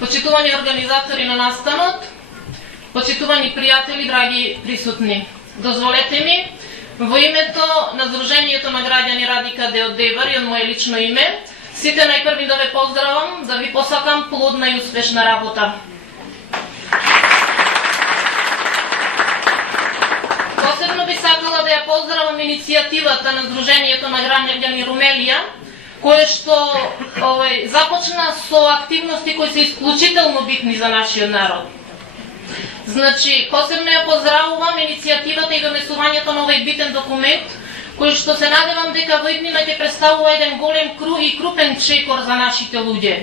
почитувани организатори на настанот, почитувани пријатели, драги присутни. Дозволете ми, во името на Сдруженијето на граѓани Радика од Девар и од моје лично име, сите најпрви да ве поздравам, да ви посакам плодна и успешна работа. Посебно би сакала да ја поздравам иницијативата на Сдруженијето на граѓани Румелија, кое што започна со активности кои се исклучително битни за нашиот народ. Значи, посебно ја поздравувам иницијативата и донесувањето на овој битен документ, кој што се надевам дека во иднина ќе представува еден голем и крупен чекор за нашите луѓе.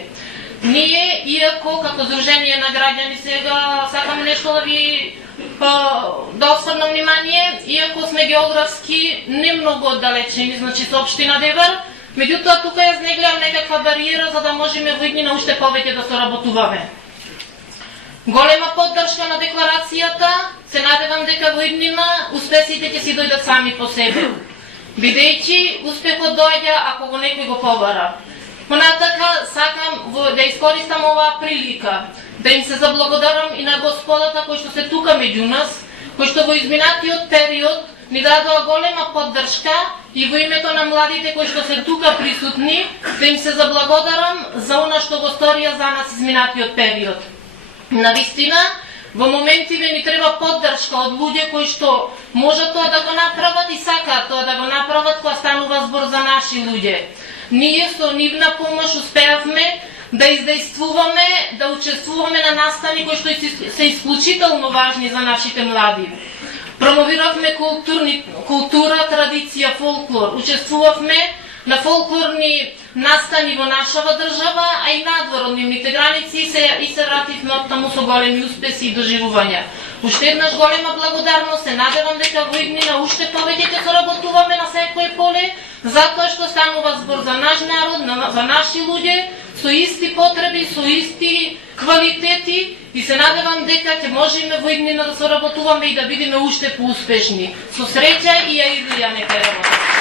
Ние, иако како Сдружение на граѓани, сега сакам нешто да ви да осврнам внимание, иако сме географски не многу оддалечени, значи со општина Девар, меѓутоа тука јас не гледам некаква бариера за да можеме во иднина уште повеќе да соработуваме. Голема поддршка на декларацијата, се надевам дека во иднина успесите ќе си дојдат сами по себе, бидејќи успехот доаѓа ако го некој го побара. Понатака сакам да искористам оваа прилика, да им се заблагодарам и на господата кои што се тука меѓу нас, кои што во изминатиот период ни дадоа голема поддршка и во името на младите кои што се тука присутни, да им се заблагодарам за она што го сторија за нас изминатиот период. Навистина, во моментиве ни треба поддршка од луѓе кои што можат тоа да го направат и сакаат тоа да го направат кога станува збор за наши луѓе. Ние со нивна помош успеавме да издействуваме, да учествуваме на настани кои што се исклучително важни за нашите млади. Промовиравме култура, традиција, фолклор, учествувавме на фолклорни настани во нашава држава, а и надвор од нивните граници и се вративме оттаму со големи успеси и доживувања. Уште еднаш голема благодарност, се надевам дека во иднина уште повеќе ќе соработуваме на секој поле, затоа што станува збор за наш народ, за наши луѓе, со исти потреби, со исти квалитети и се надевам дека ќе можеме во иднина да соработуваме и да бидеме уште поуспешни. Со среќа и ја Илија нека работи.